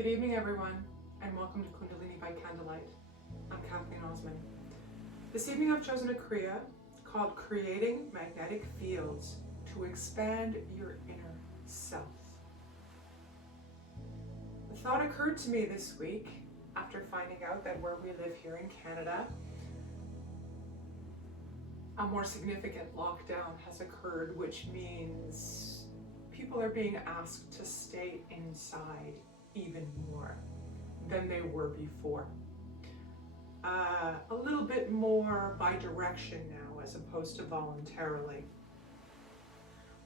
Good evening, everyone, and welcome to Kundalini by Candlelight. I'm Kathleen.Osmond. This evening I've chosen a Kriya called Creating Magnetic Fields to Expand Your Inner Self. The thought occurred to me this week after finding out that where we live here in Canada, a more significant lockdown has occurred, which means people are being asked to stay inside even more than they were before. A little bit more by direction now as opposed to voluntarily.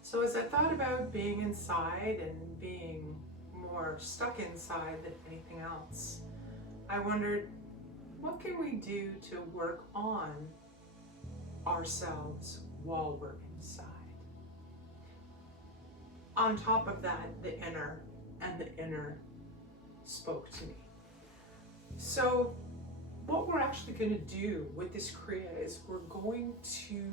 So as I thought about being inside and being more stuck inside than anything else, I wondered, what can we do to work on ourselves while we're inside? On top of that, the inner spoke to me. So what we're actually going to do with this Kriya is we're going to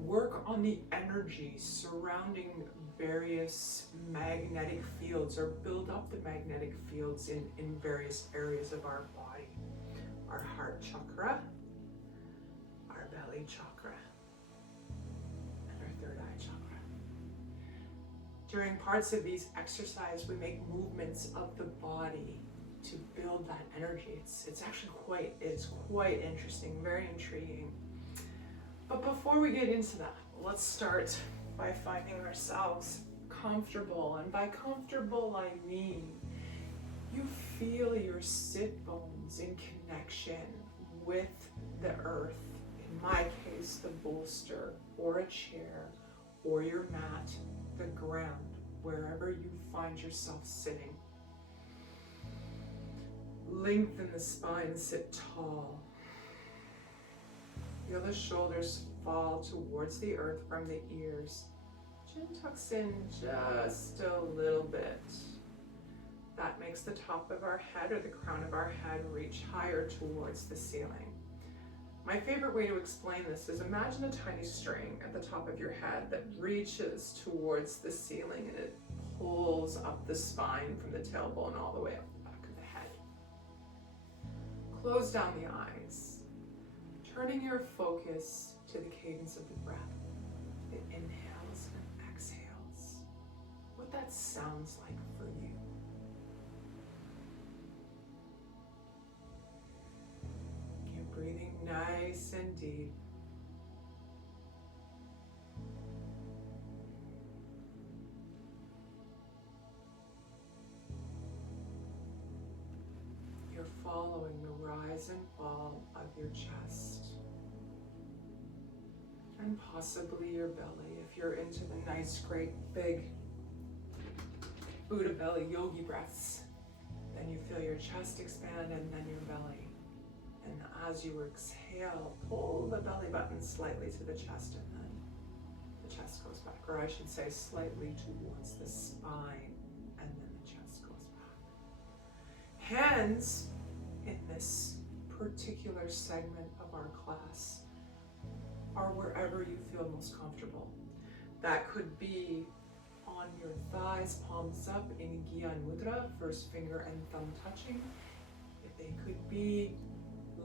work on the energy surrounding various magnetic fields, or build up the magnetic fields in various areas of our body. Our heart chakra, our belly chakra, and our third eye chakra. During parts of these exercises, we make movements of the body to build that energy. It's actually quite interesting, very intriguing. But before we get into that, let's start by finding ourselves comfortable. And by comfortable, I mean you feel your sit bones in connection with the earth. In my case, the bolster or a chair or your mat, the ground, wherever you find yourself sitting. Lengthen the spine, sit tall. Feel the shoulders fall towards the earth from the ears. Chin tucks in just a little bit. That makes the top of our head, or the crown of our head, reach higher towards the ceiling. My favorite way to explain this is imagine a tiny string at the top of your head that reaches towards the ceiling and it pulls up the spine from the tailbone all the way up the back of the head. Close down the eyes, turning your focus to the cadence of the breath, the inhales and exhales, what that sounds like for you. Breathing nice and deep. You're following the rise and fall of your chest and possibly your belly. If you're into the nice, great, big Buddha belly yogi breaths, then you feel your chest expand and then your belly. And as you exhale, pull the belly button slightly to the chest, and then the chest goes back, or I should say slightly towards the spine, and then the chest goes back. Hands in this particular segment of our class are wherever you feel most comfortable. That could be on your thighs, palms up in Gyan Mudra, first finger and thumb touching. They could be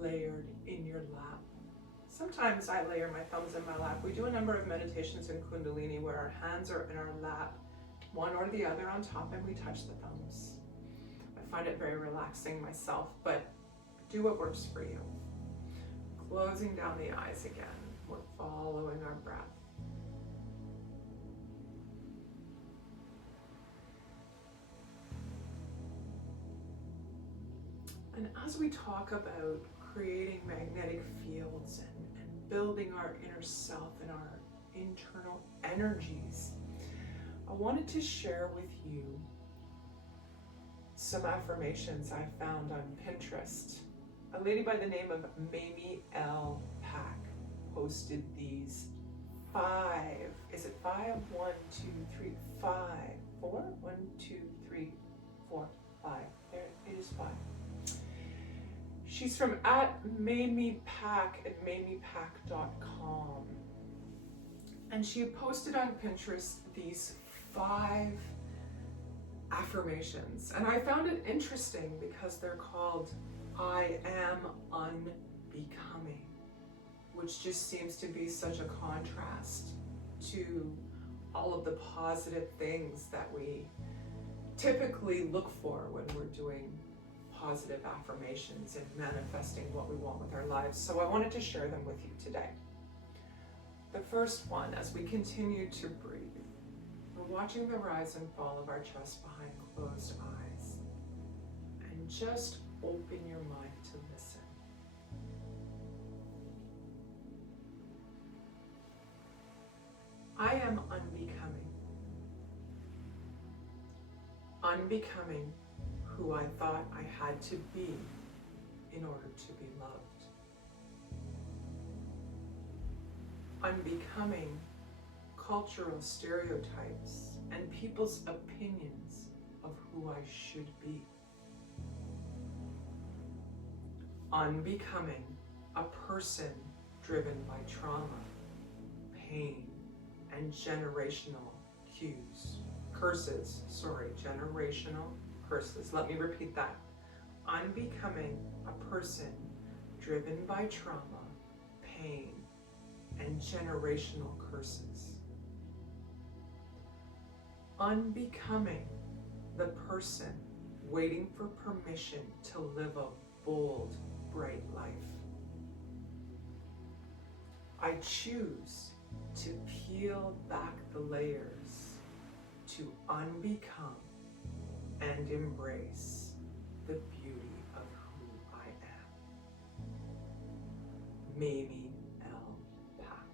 layered in your lap. Sometimes I layer my thumbs in my lap. We do a number of meditations in Kundalini where our hands are in our lap, one or the other on top, and we touch the thumbs. I find it very relaxing myself, but do what works for you. Closing down the eyes again. We're following our breath. And as we talk about creating magnetic fields and building our inner self and our internal energies, I wanted to share with you some affirmations I found on Pinterest. A lady by the name of Mamie L. Pack posted these 5, is it 5? 1, 2, 3, 5, 4? 1, 2, 3, 4, 5. There it is, 5. She's from @MameMePack at MameMePack.com. And she posted on Pinterest these 5 affirmations. And I found it interesting because they're called I am unbecoming, which just seems to be such a contrast to all of the positive things that we typically look for when we're doing positive affirmations and manifesting what we want with our lives. So I wanted to share them with you today. The first one, as we continue to breathe, we're watching the rise and fall of our chest behind closed eyes. And just open your mind to listen. I am unbecoming. Unbecoming who I thought I had to be in order to be loved. Unbecoming cultural stereotypes and people's opinions of who I should be. Unbecoming a person driven by trauma, pain, and generational generational curses. Let me repeat that. Unbecoming a person driven by trauma, pain, and generational curses. Unbecoming the person waiting for permission to live a bold, bright life. I choose to peel back the layers to unbecome and embrace the beauty of who I am. Mamie L. Pack.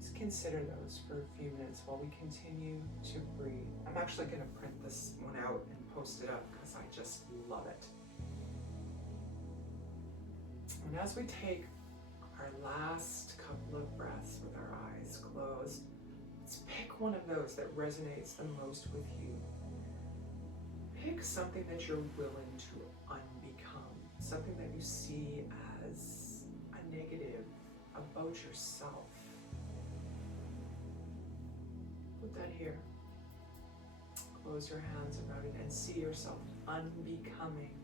Just consider those for a few minutes while we continue to breathe. I'm actually going to print this one out and post it up because I just love it. And as we take our last couple of breaths with our eyes closed, let's pick one of those that resonates the most with you. Pick something that you're willing to unbecome, something that you see as a negative about yourself. Put that here. Close your hands around it and see yourself unbecoming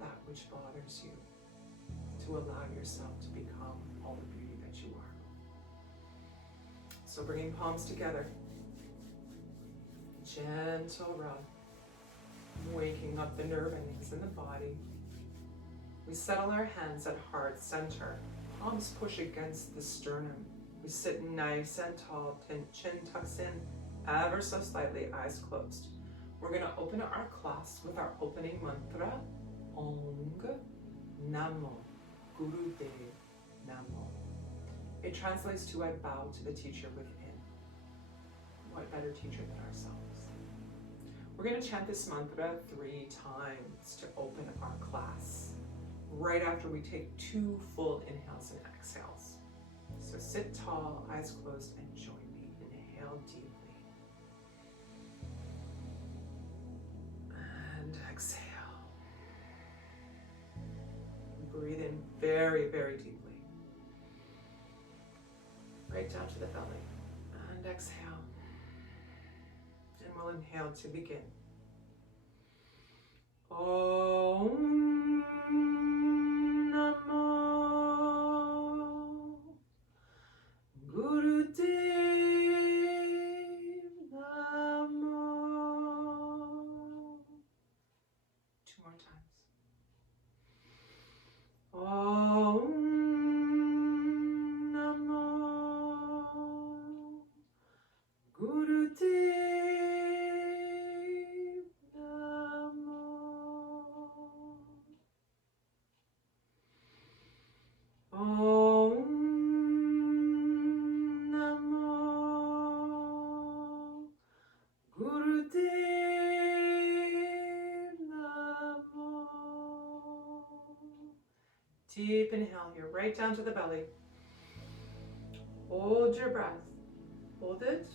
that which bothers you, to allow yourself to become all the beauty that you are. So bringing palms together, gentle rub, waking up the nerve endings in the body. We settle our hands at heart center, palms push against the sternum. We sit nice and tall, chin tucks in ever so slightly, eyes closed. We're going to open our class with our opening mantra, Ong Namo Gurudev Namo. It translates to I bow to the teacher within. What better teacher than ourselves? We're going to chant this mantra 3 times to open our class, right after we take 2 full inhales and exhales. So sit tall, eyes closed, and join me. Inhale deeply. And exhale. Breathe in very, very deeply. Right down to the belly. And exhale. And we'll inhale to begin. Om Namo Gurudev Namo. 2 more times. Om Namo Gurudev Namo. Om Namo Gurudev Namo. Deep inhale here, right down to the belly. Hold your breath. Hold it.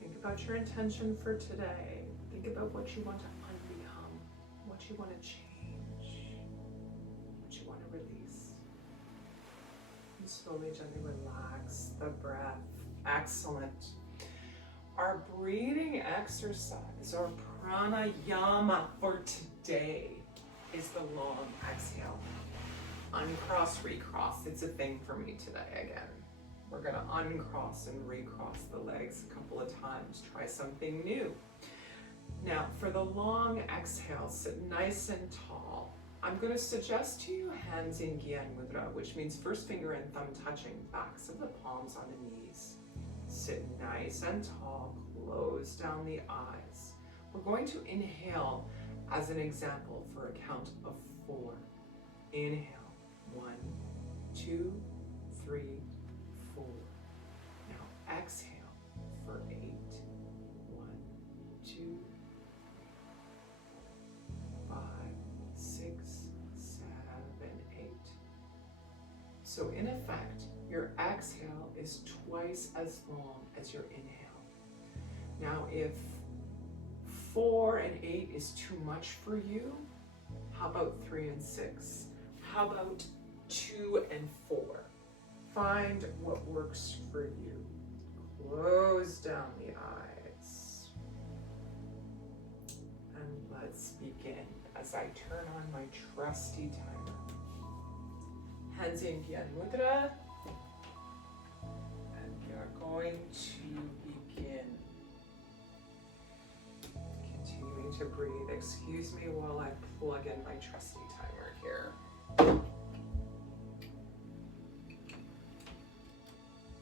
Think about your intention for today. Think about what you want to unbecome, what you want to change, what you want to release. And slowly, gently relax the breath Excellent. Our breathing exercise, or pranayama for today, is the long exhale. Uncross, recross. It's a thing for me today again. We're gonna uncross and recross the legs a couple of times. Try something new. Now, for the long exhale, sit nice and tall. I'm gonna suggest to you hands in Gyan Mudra, which means first finger and thumb touching, backs of the palms on the knees. Sit nice and tall, close down the eyes. We're going to inhale as an example for a count of 4. Inhale, 1, 2, 3, 4. Now exhale for 8. 1, 2, 5, 6, 7, 8. So in effect, your exhale is twice as long as your inhale. Now, if 4 and 8 is too much for you, how about 3 and 6? How about 2 and 4? Find what works for you. Close down the eyes. And let's begin as I turn on my trusty timer. Hands in Gyan Mudra. And we are going to begin. Continuing to breathe. Excuse me while I plug in my trusty timer here.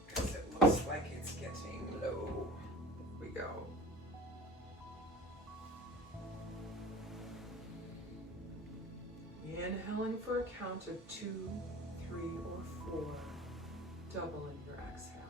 Because it looks like it's getting low. Here we go. Inhaling for a count of 2, 3, or 4. Doubling your exhale.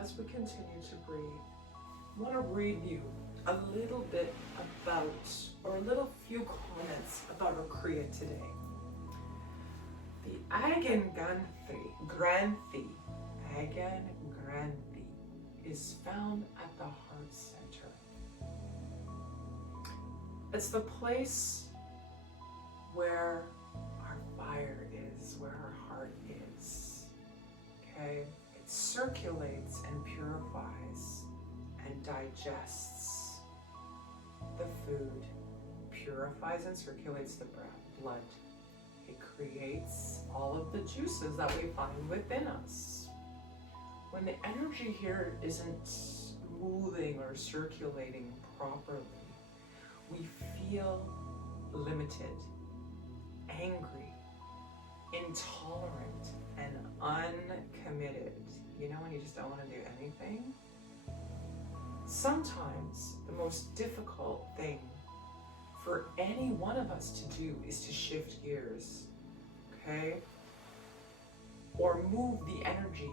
As we continue to breathe, I want to read you a little bit about, or a little few comments about our Kriya today. The Agan Granthi is found at the heart center. It's the place where our fire is, where our heart is. Okay? Circulates and purifies and digests the food, purifies and circulates the blood. It creates all of the juices that we find within us. When the energy here isn't moving or circulating properly, we feel limited, angry, intolerant, and uncommitted. You know, when you just don't want to do anything? Sometimes the most difficult thing for any one of us to do is to shift gears, okay? Or move the energy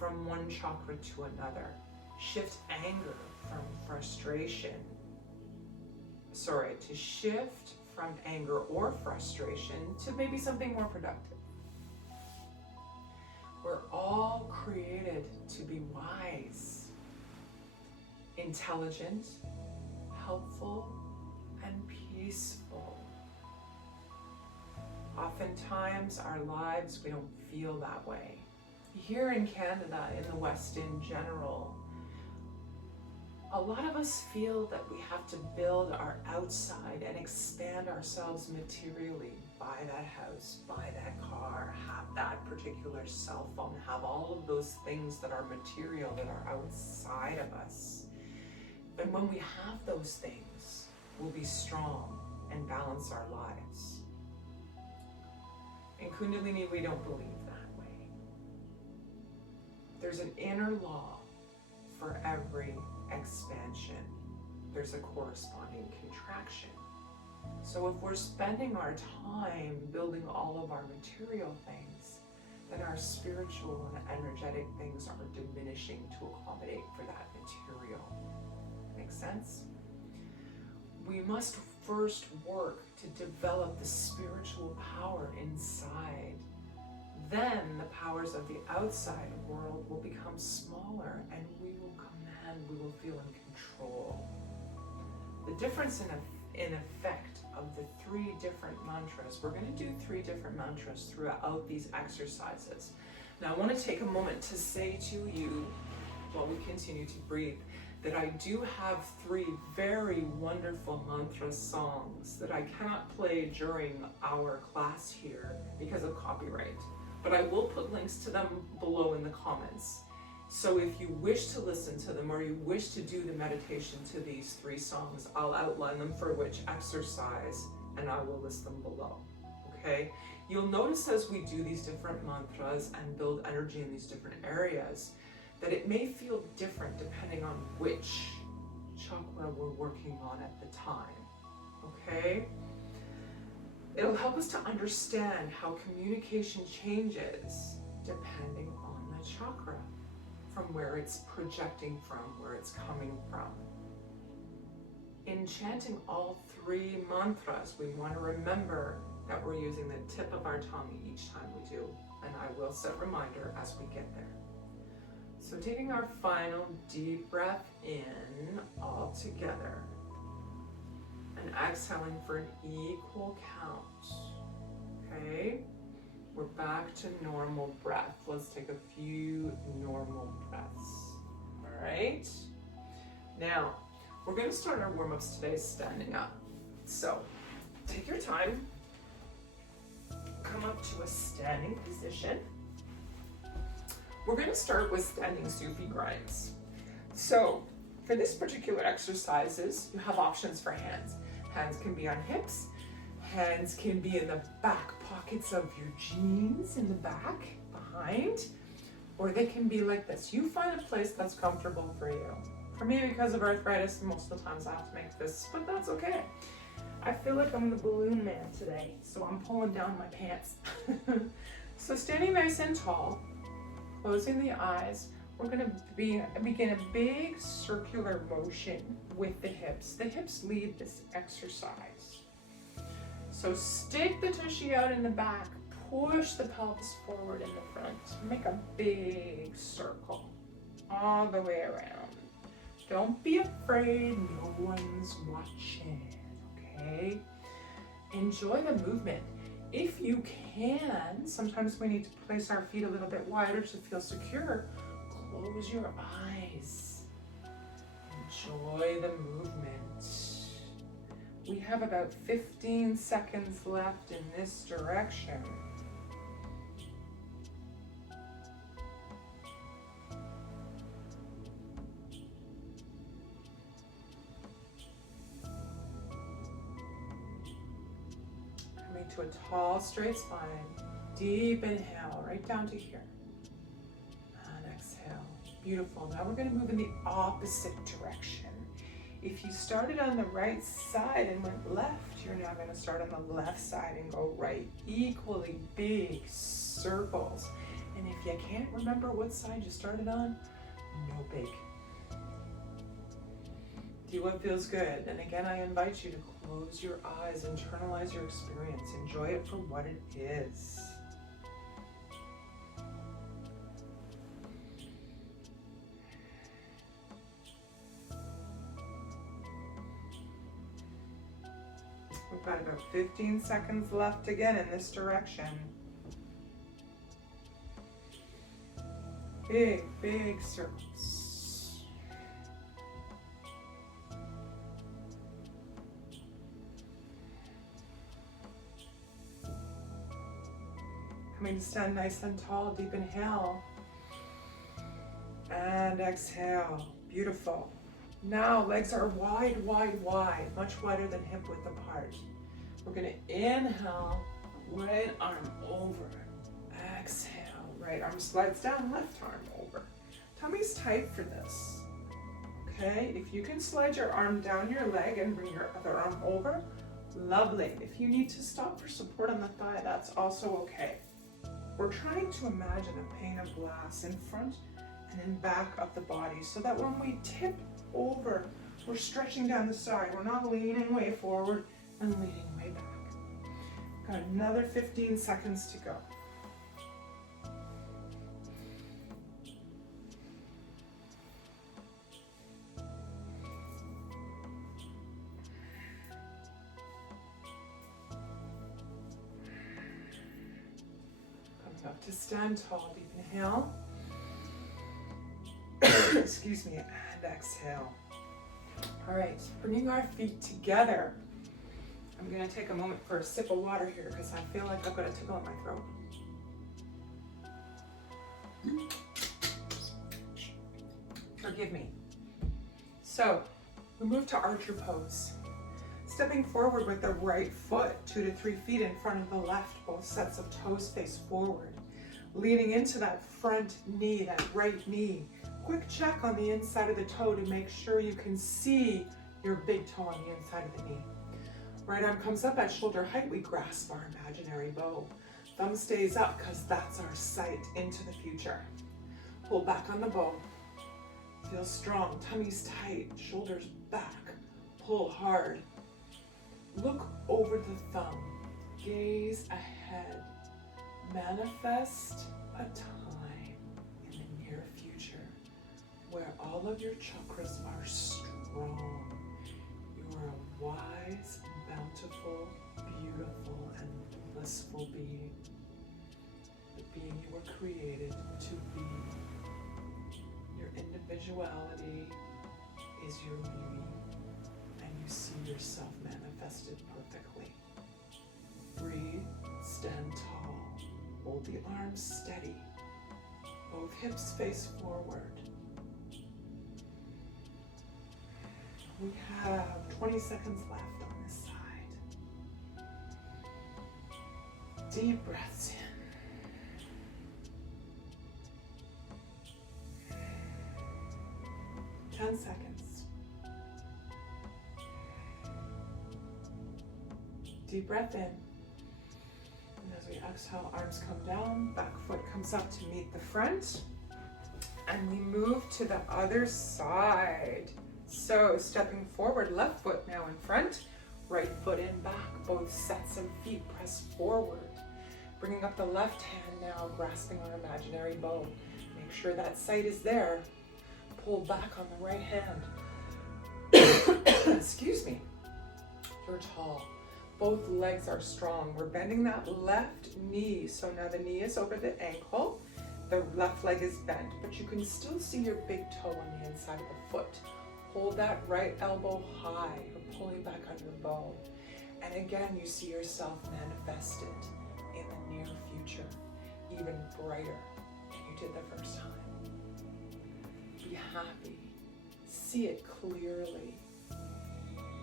from one chakra to another. Shift anger from frustration. To shift from anger or frustration to maybe something more productive. We're all created to be wise, intelligent, helpful, and peaceful. Oftentimes, our lives, we don't feel that way. Here in Canada, in the West in general, a lot of us feel that we have to build our outside and expand ourselves materially. Buy that house, buy that car, have that particular cell phone, have all of those things that are material, that are outside of us. And when we have those things, we'll be strong and balance our lives. In Kundalini, we don't believe that way. There's an inner law for every expansion. there's a corresponding contraction. So if we're spending our time building all of our material things, then our spiritual and energetic things are diminishing to accommodate for that material. Make sense? We must first work to develop the spiritual power inside. Then the powers of the outside world will become smaller and we will command, we will feel in control. The difference in effect of the 3 different mantras, we're going to do 3 different mantras throughout these exercises. Now I want to take a moment to say to you, while we continue to breathe, that I do have 3 very wonderful mantra songs that I cannot play during our class here because of copyright. But I will put links to them below in the comments. So if you wish to listen to them or you wish to do the meditation to these 3 songs, I'll outline them for which exercise and I will list them below, okay? You'll notice as we do these different mantras and build energy in these different areas that it may feel different depending on which chakra we're working on at the time, okay? It'll help us to understand how communication changes depending on the chakra, from where it's projecting from, where it's coming from. In chanting all 3 mantras, we want to remember that we're using the tip of our tongue each time we do, and I will set reminder as we get there. So taking our final deep breath in all together, and exhaling for an equal count, okay? We're back to normal breath. Let's take a few normal breaths, all right? Now, we're gonna start our warm-ups today standing up. So, take your time, come up to a standing position. We're gonna start with standing Sufi grinds. So, for this particular exercises, you have options for hands. Hands can be on hips, hands can be in the back pockets of your jeans in the back, behind, or they can be like this. You find a place that's comfortable for you. For me, because of arthritis, most of the times I have to make fists, but that's okay. I feel like I'm the balloon man today, so I'm pulling down my pants. So standing nice and tall, closing the eyes, we're going to begin a big circular motion with the hips. The hips lead this exercise. So stick the tushy out in the back, push the pelvis forward in the front. Make a big circle all the way around. Don't be afraid, no one's watching, okay? Enjoy the movement. If you can, sometimes we need to place our feet a little bit wider to feel secure. Close your eyes. Enjoy the movement. We have about 15 seconds left in this direction. Coming to a tall, straight spine. Deep inhale, right down to here. And exhale. Beautiful. Now we're going to move in the opposite direction. If you started on the right side and went left, you're now going to start on the left side and go right. Equally big circles. And if you can't remember what side you started on, no big. Do what feels good. And again, I invite you to close your eyes, internalize your experience, enjoy it for what it is. We've got about 15 seconds left again in this direction. Big, big circles. Coming to stand nice and tall, deep inhale. And exhale. Beautiful. Now legs are wide, wide, wide, much wider than hip width apart. We're going to inhale, right arm over. Exhale, right arm slides down, left arm over. Tummy's tight for this. Okay, if you can slide your arm down your leg and bring your other arm over, lovely. If you need to stop for support on the thigh, that's also okay. We're trying to imagine a pane of glass in front and in back of the body so that when we tip over, we're stretching down the side. We're not leaning way forward and leaning way back. Got another 15 seconds to go. Up to stand tall, deep inhale. Excuse me, and exhale. All right, bringing our feet together. I'm gonna take a moment for a sip of water here because I feel like I've got a tickle in my throat. Forgive me. So, we move to archer pose. Stepping forward with the right foot 2 to 3 feet in front of the left, both sets of toes face forward. Leaning into that front knee, that right knee. Quick check on the inside of the toe to make sure you can see your big toe on the inside of the knee. Right arm comes up at shoulder height, we grasp our imaginary bow. Thumb stays up because that's our sight into the future. Pull back on the bow. Feel strong, tummy's tight, shoulders back. Pull hard. Look over the thumb, gaze ahead, manifest a time in the near future where all of your chakras are strong. You are a wise, bountiful, beautiful, and blissful being. The being you were created to be. Your individuality is your beauty. You see yourself manifested perfectly. Breathe, stand tall, hold the arms steady, both hips face forward. We have 20 seconds left on this side. Deep breaths in. 10 seconds. Deep breath in. And as we exhale, arms come down, back foot comes up to meet the front. And we move to the other side. So stepping forward, left foot now in front, right foot in back, both sets of feet press forward. Bringing up the left hand now, grasping our imaginary bow. Make sure that sight is there. Pull back on the right hand. Excuse me. You're tall. Both legs are strong. We're bending that left knee. So now the knee is over the ankle. The left leg is bent, but you can still see your big toe on the inside of the foot. Hold that right elbow high. You're pulling back on your bow. And again, you see yourself manifested in the near future, even brighter than you did the first time. Be happy. See it clearly.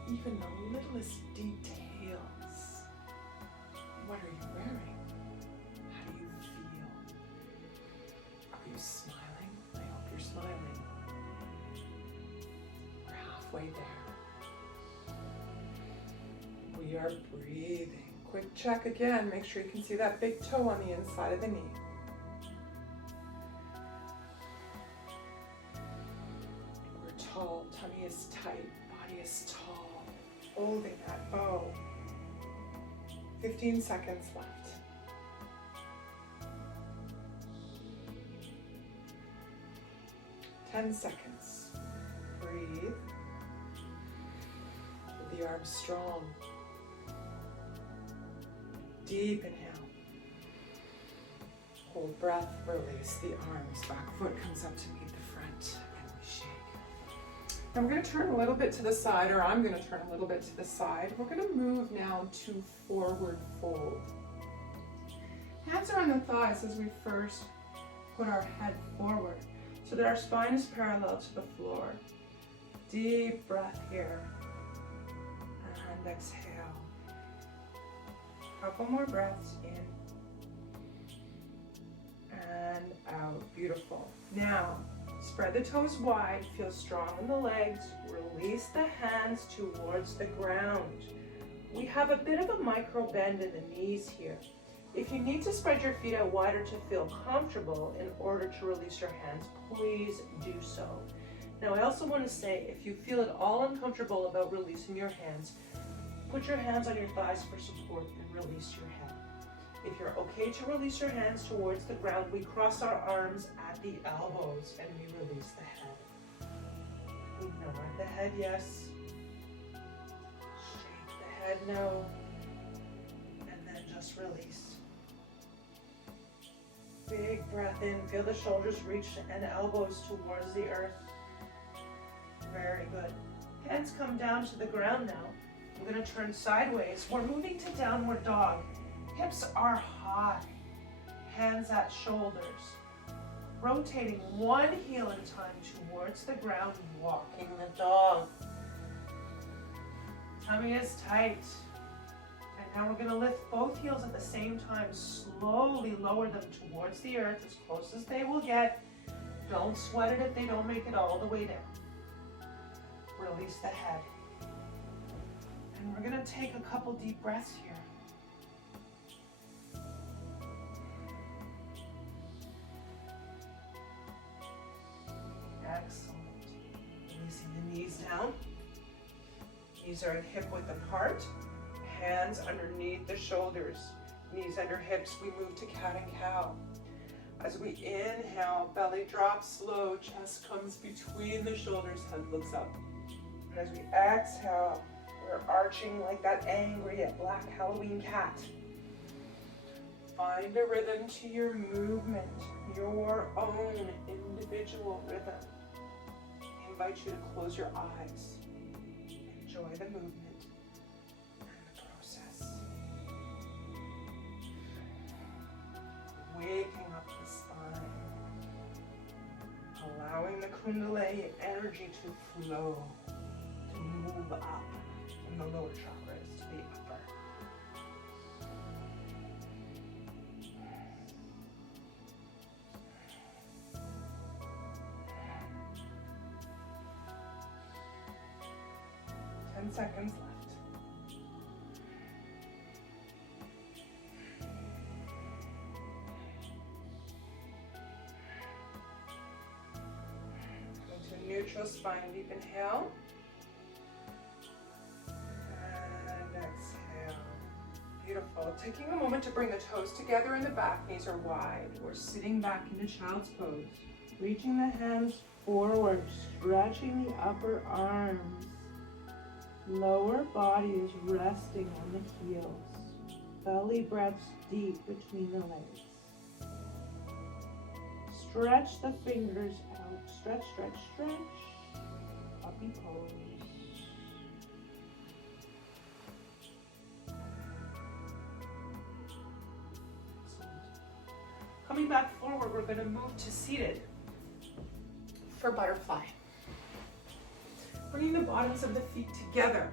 Even the littlest details. What are you wearing? How do you feel? Are you smiling? I hope you're smiling. We're halfway there. We are breathing. Quick check again. Make sure you can see that big toe on the inside of the knee. We're tall. Tummy is tight. Body is tall. Holding that bow. 15 seconds left. Ten seconds. Breathe. Keep the arms strong. Deep inhale. Hold breath, release the arms. Back foot comes up to meet the front. And we shake. I'm going to turn a little bit to the side, or I'm going to turn a little bit to the side. We're going to move now to forward fold. Hands are on the thighs as we first put our head forward so that our spine is parallel to the floor. Deep breath here. And exhale. Couple more breaths in and out. Beautiful. Now, Spread the toes wide, feel strong in the legs, release the hands towards the ground. We have a bit of a micro bend in the knees here. If you need to spread your feet out wider to feel comfortable in order to release your hands, please do so. Now I also want to say, if you feel at all uncomfortable about releasing your hands, put your hands on your thighs for support and release your head. If you're okay to release your hands towards the ground, we cross our arms at the elbows and we release the head. We nod the head, yes. Shake the head, no. And then just release. Big breath in, feel the shoulders reach and elbows towards the earth. Very good. Hands come down to the ground now. We're going to turn sideways. We're moving to downward dog. Hips are high. Hands at shoulders. Rotating one heel at a time towards the ground, walking the dog. Tummy is tight. And now we're going to lift both heels at the same time. Slowly lower them towards the earth as close as they will get. Don't sweat it if they don't make it all the way down. Release the head. And we're going to take a couple deep breaths here. Excellent. Releasing the knees down. Knees are hip width apart. Hands underneath the shoulders. Knees under hips. We move to cat and cow. As we inhale, belly drops low, chest comes between the shoulders, head looks up. And as we exhale, we're arching like that angry yet black Halloween cat. Find a rhythm to your movement, your own individual rhythm. I invite you to close your eyes. Enjoy the movement and the process. Waking up the spine. Allowing the Kundalini energy to flow, to move up from the lower chakras to the upper. Seconds left. Into neutral spine, deep inhale. And exhale. Beautiful. Taking a moment to bring the toes together in the back, knees are wide. We're sitting back into child's pose. Reaching the hands forward, stretching the upper arms. Lower body is resting on the heels. Belly breaths deep between the legs. Stretch the fingers out. Stretch, stretch, stretch. Puppy pose. Excellent. Coming back forward, we're going to move to seated for butterfly. Bringing the bottoms of the feet together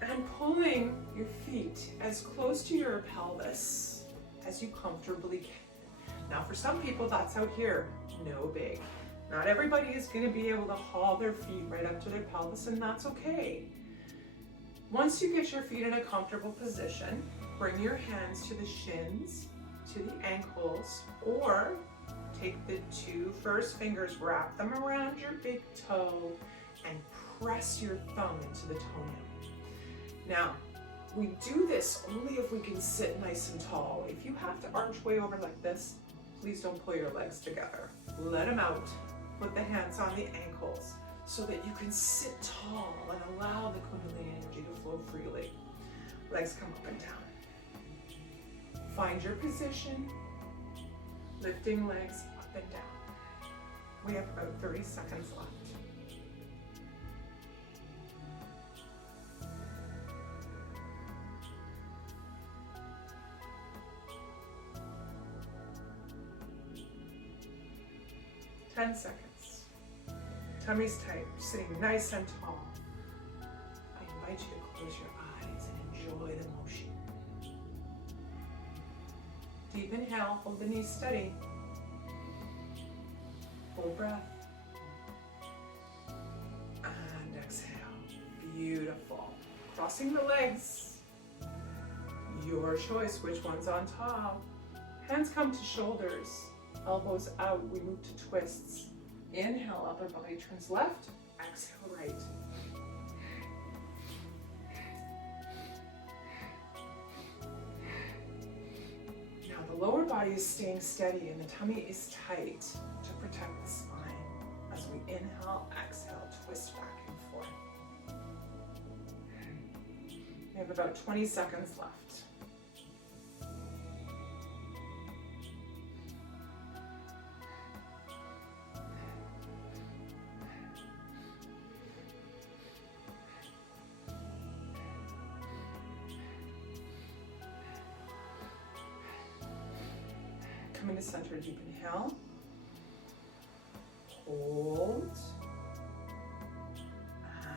and pulling your feet as close to your pelvis as you comfortably can. Now for some people that's out here, no big. Not everybody is going to be able to haul their feet right up to their pelvis, and that's okay. Once you get your feet in a comfortable position, bring your hands to the shins, to the ankles, or take the two first fingers, wrap them around your big toe, and press your thumb into the toenail. Now, we do this only if we can sit nice and tall. If you have to arch way over like this, please don't pull your legs together. Let them out. Put the hands on the ankles so that you can sit tall and allow the Kundalini energy to flow freely. Legs come up and down. Find your position. Lifting legs up and down. We have about 30 seconds left. Ten seconds. Tummy's tight, sitting nice and tall. I invite you to close your eyes and enjoy the motion. Deep inhale, hold the knees steady. Full breath. And exhale. Beautiful. Crossing the legs. Your choice, which one's on top. Hands come to shoulders. Elbows out, we move to twists. Inhale, upper body turns left. Exhale, right. Now the lower body is staying steady and the tummy is tight to protect the spine. As we inhale, exhale, twist back and forth. We have about 20 seconds left. Come into center, deep inhale. Hold.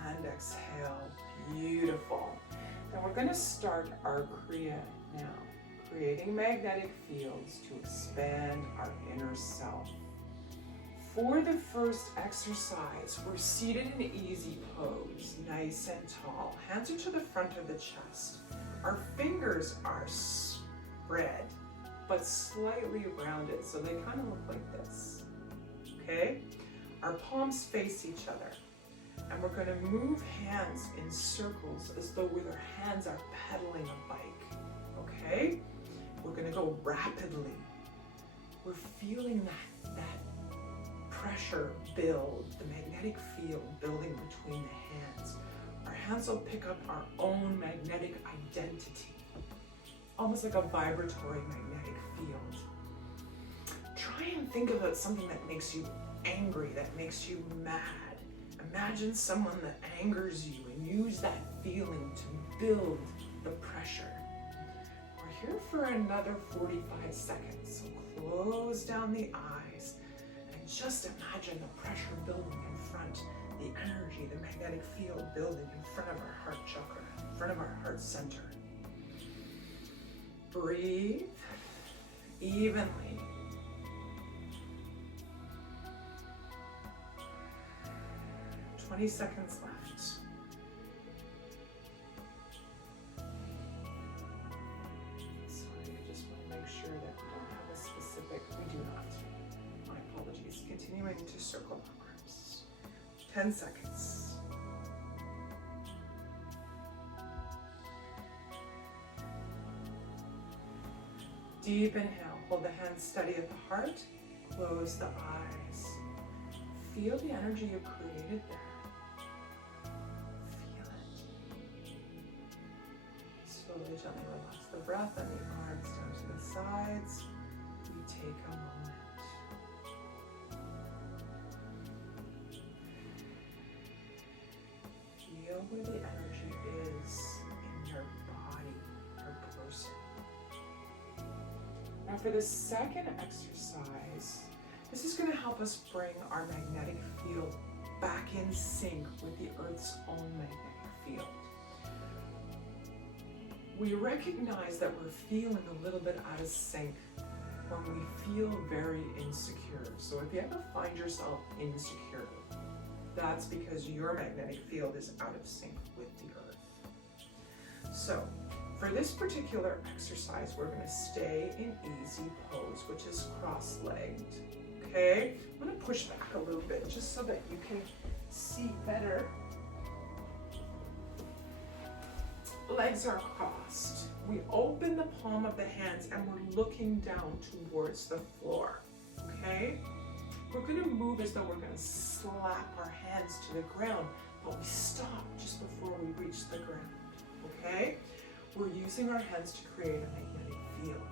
And exhale. Beautiful. Now we're going to start our Kriya now, creating magnetic fields to expand our inner self. For the first exercise, we're seated in easy pose, nice and tall. Hands are to the front of the chest. Our fingers are spread, but slightly rounded, so they kind of look like this, okay? Our palms face each other, and we're gonna move hands in circles as though with our hands are pedaling a bike, okay? We're gonna go rapidly. We're feeling that pressure build, the magnetic field building between the hands. Our hands will pick up our own magnetic identity, almost like a vibratory magnetic field. Try and think about something that makes you angry, that makes you mad. Imagine someone that angers you and use that feeling to build the pressure. We're here for another 45 seconds, so close down the eyes and just imagine the pressure building in front, the energy, the magnetic field building in front of our heart chakra, in front of our heart center. Breathe evenly. "20 seconds left. Sorry, I just want to make sure that we don't have a specific, we do not. My apologies. Continuing to circle our arms. 10 seconds. Deep inhale, hold the hands steady at the heart, close the eyes. Feel the energy you created there. Feel it. Slowly, gently relax the breath and the arms down to the sides. We take a moment. Feel where the energy is in your body, your person. Now for the second exercise, this is going to help us bring our magnetic field back in sync with the Earth's own magnetic field. We recognize that we're feeling a little bit out of sync when we feel very insecure. So if you ever find yourself insecure, that's because your magnetic field is out of sync with the Earth. So for this particular exercise, we're going to stay in easy pose, which is cross-legged. Okay, I'm going to push back a little bit just so that you can see better. Legs are crossed. We open the palm of the hands and we're looking down towards the floor. Okay, we're going to move as though we're going to slap our hands to the ground, but we stop just before we reach the ground. Okay, we're using our hands to create a magnetic field.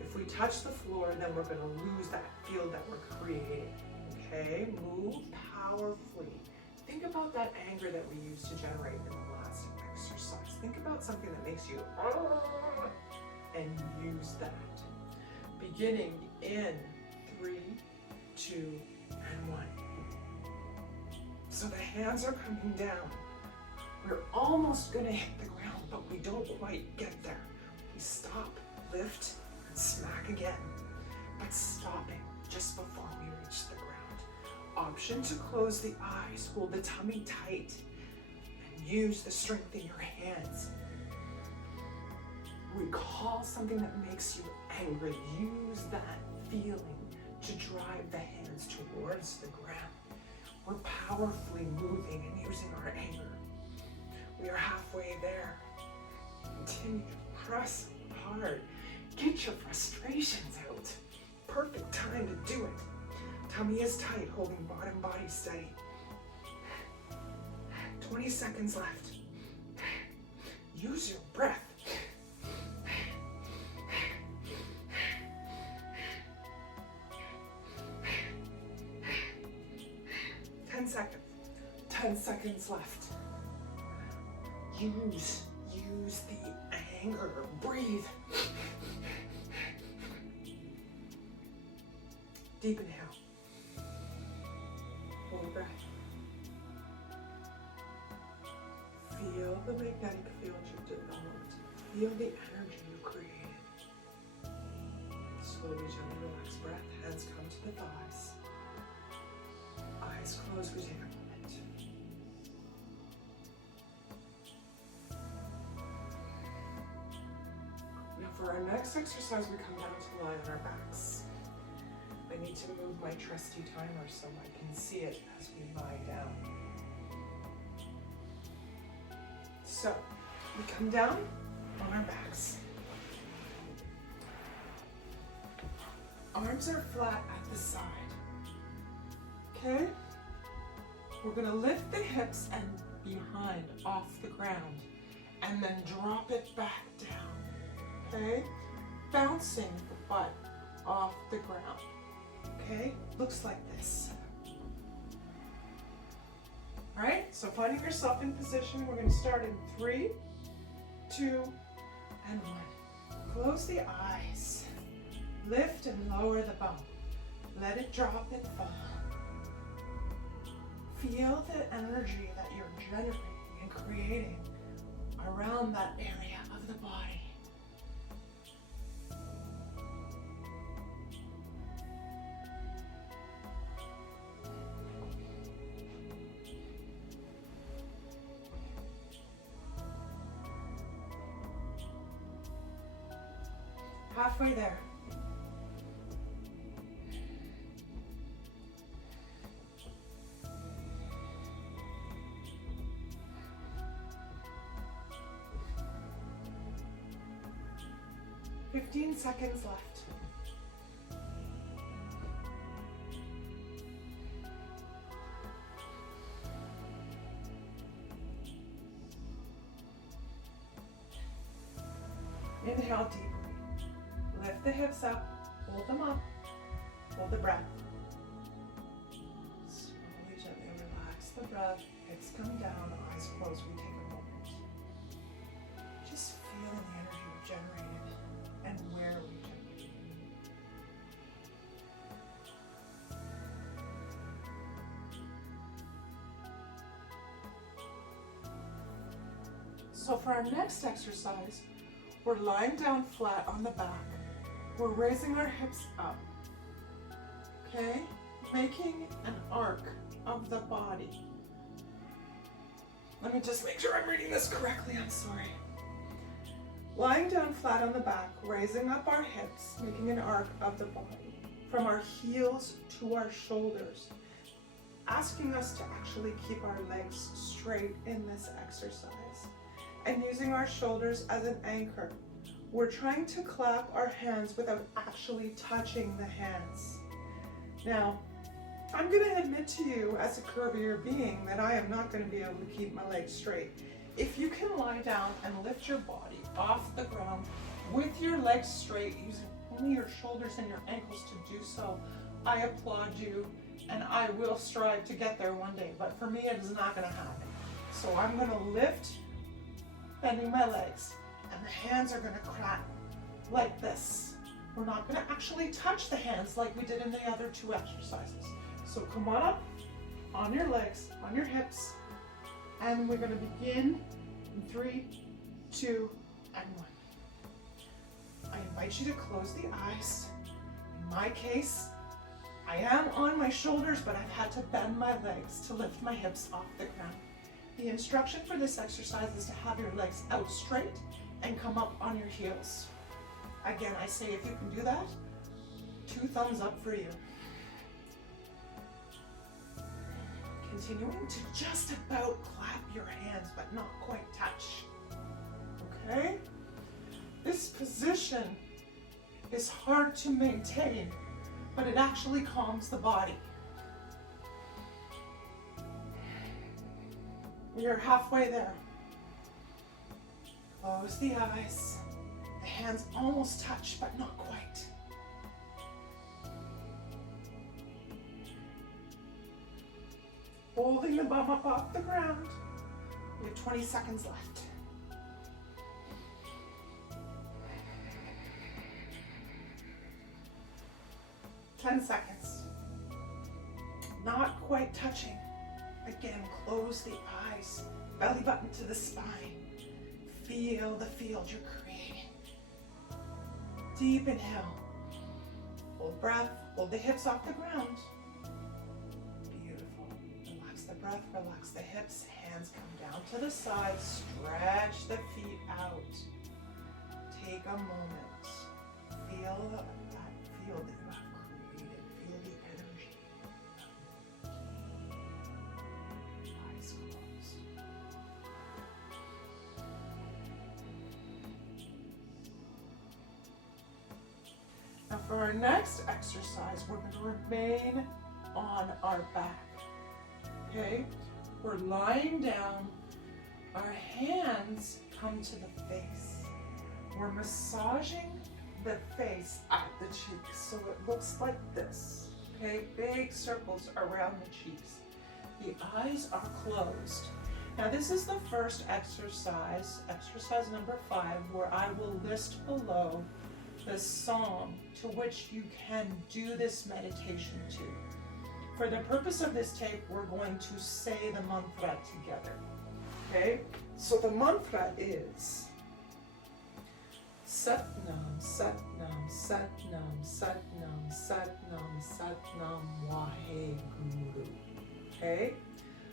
If we touch the floor, then we're going to lose that field that we're creating. Okay, move powerfully. Think about that anger that we used to generate in the last exercise. Think about something that makes you and use that. Beginning in 3, 2, and 1. So the hands are coming down. We're almost going to hit the ground, but we don't quite get there. We stop, lift, and smack again, but stopping just before we reach the ground. Option to close the eyes, hold the tummy tight, and use the strength in your hands. Recall something that makes you angry. Use that feeling to drive the hands towards the ground. We're powerfully moving and using our anger. We are halfway there. Continue to press hard. Get your frustrations out. Perfect time to do it. Tummy is tight, holding bottom body steady. 20 seconds left. Use your breath. 10 seconds. 10 seconds left. Use the anger. Breathe. Deep inhale. Hold breath. Feel the magnetic field you've developed. Feel the energy you created. Slowly, gently relax breath. Hands come to the thighs. Eyes closed. We take a moment. Now for our next exercise, we come down to lie on our backs. I need to move my trusty timer so I can see it as we lie down. So, we come down on our backs. Arms are flat at the side. Okay? We're gonna lift the hips and behind off the ground and then drop it back down. Okay? Bouncing the butt off the ground. Okay? Looks like this. Alright, so finding yourself in position, we're going to start in 3, 2, and 1. Close the eyes. Lift and lower the bum. Let it drop and fall. Feel the energy that you're generating and creating around that area of the body. Halfway there. Fifteen seconds left. Inhale deeply. Lift the hips up, hold them up, hold the breath. Slowly, gently relax the breath, hips come down, eyes closed, we take a moment. Just feeling the energy we generated and where we generated it. So for our next exercise, we're lying down flat on the back. We're raising our hips up, okay? Making an arc of the body. Let me just make sure I'm reading this correctly, I'm sorry. Lying down flat on the back, raising up our hips, making an arc of the body, from our heels to our shoulders, asking us to actually keep our legs straight in this exercise, and using our shoulders as an anchor. We're trying to clap our hands without actually touching the hands. Now, I'm going to admit to you as a curvier being that I am not going to be able to keep my legs straight. If you can lie down and lift your body off the ground with your legs straight, using only your shoulders and your ankles to do so, I applaud you and I will strive to get there one day. But for me, it is not going to happen. So I'm going to lift, bending my legs. And the hands are going to clap like this. We're not going to actually touch the hands like we did in the other two exercises. So come on up, on your legs, on your hips, and we're going to begin in 3, 2, and 1. I invite you to close the eyes. In my case, I am on my shoulders, but I've had to bend my legs to lift my hips off the ground. The instruction for this exercise is to have your legs out straight and come up on your heels. Again, I say if you can do that, 2 thumbs up for you. Continuing to just about clap your hands, but not quite touch. Okay? This position is hard to maintain, but it actually calms the body. You're halfway there. Close the eyes. The hands almost touch, but not quite. Holding the bum up off the ground. We have 20 seconds left. Ten seconds. Not quite touching. Again, close the eyes. Belly button to the spine. Feel the field you're creating. Deep inhale. Hold breath. Hold the hips off the ground. Beautiful. Relax the breath. Relax the hips. Hands come down to the side. Stretch the feet out. Take a moment. Feel that field that you have created. Feel the energy. Eyes closed. Now for our next exercise, we're going to remain on our back. Okay? We're lying down. Our hands come to the face. We're massaging the face at the cheeks, so it looks like this. Okay? Big circles around the cheeks. The eyes are closed. Now this is the first exercise, exercise number 5, where I will list below the song to which you can do this meditation to. For the purpose of this tape, we're going to say the mantra together. Okay? So the mantra is Satnam, Satnam, Satnam, Satnam, Satnam, Satnam, Waheguru. Okay?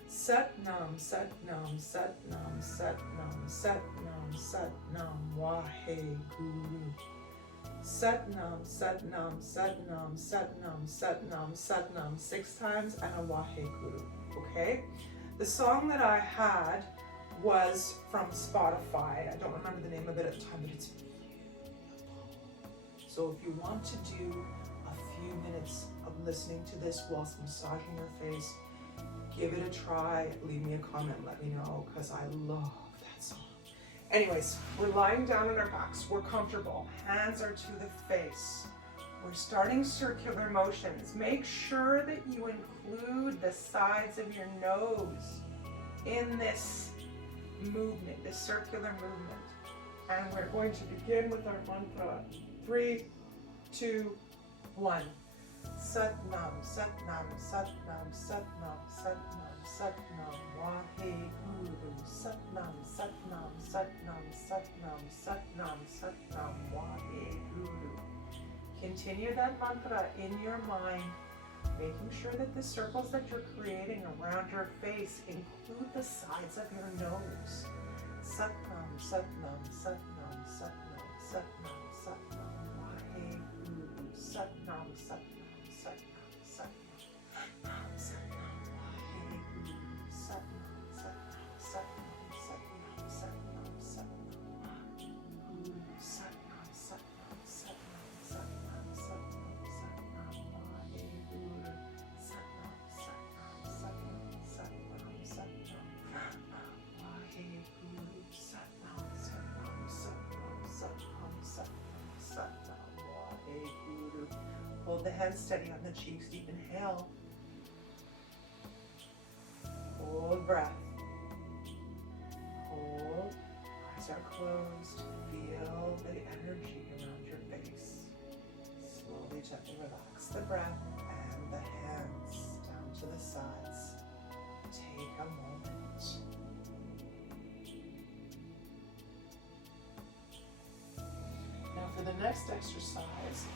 Satnam, Satnam, Satnam, Satnam, Satnam, Satnam, Waheguru. Satnam, Satnam, Satnam, Satnam, Satnam, Satnam, 6 times, and a Waheguru. Okay? The song that I had was from Spotify. I don't remember the name of it at the time, but it's beautiful. So if you want to do a few minutes of listening to this whilst massaging your face, give it a try. Leave me a comment, let me know, because I love that song. Anyways, we're lying down on our backs. We're comfortable. Hands are to the face. We're starting circular motions. Make sure that you include the sides of your nose in this movement, this circular movement. And we're going to begin with our mantra. 3, 2, 1. Satnam, Satnam, Satnam, Satnam, Satnam, Satnam, Waheguru. Satnam, Satnam, Satnam, Satnam, Satnam, Satnam, Waheguru. Continue that mantra in your mind, making sure that the circles that you're creating around your face include the sides of your nose. Satnam, Satnam, Satnam, Satnam, Satnam, Satnam, Waheguru. Satnam, Satnam. Hold the head steady on the cheeks. Deep inhale. Hold breath. Hold. Eyes are closed. Feel the energy around your face. Slowly, gently relax the breath and the hands down to the sides. Take a moment. Now for the next exercise,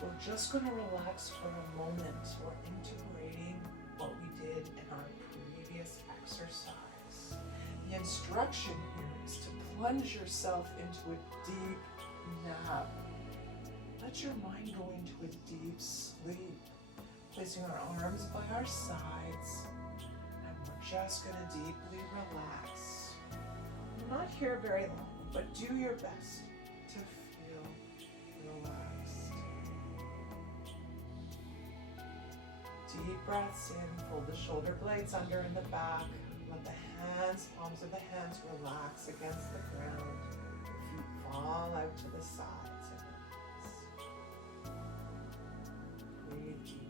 We're just going to relax for a moment. We're integrating what we did in our previous exercise. The instruction here is to plunge yourself into a deep nap. Let your mind go into a deep sleep, placing our arms by our sides, and we're just going to deeply relax. We're not here very long, but do your best to feel relaxed. Deep breaths in, pull the shoulder blades under in the back. Let the hands, palms of the hands relax against the ground. The feet fall out to the sides and relax. Breathe deeply.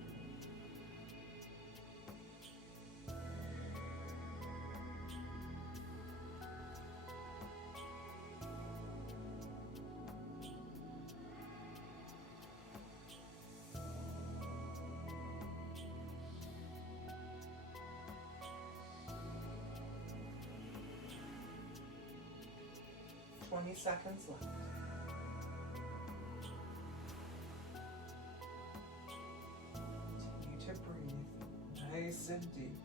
Twenty seconds left. Continue to breathe nice and deep.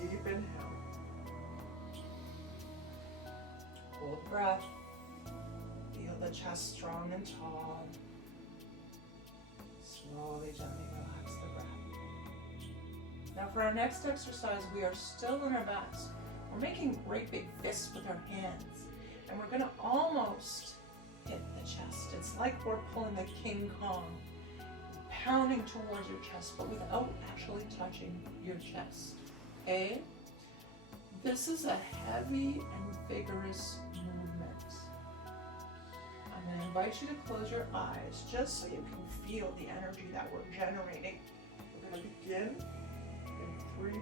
Deep inhale. Hold breath. Feel the chest strong and tall. Slowly, gently relax the breath. Now for our next exercise, we are still on our backs. We're making great big fists with our hands. And we're gonna almost hit the chest. It's like we're pulling the King Kong, pounding towards your chest, but without actually touching your chest. Okay? This is a heavy and vigorous movement. I'm going to invite you to close your eyes just so you can feel the energy that we're generating. We're going to begin in 3,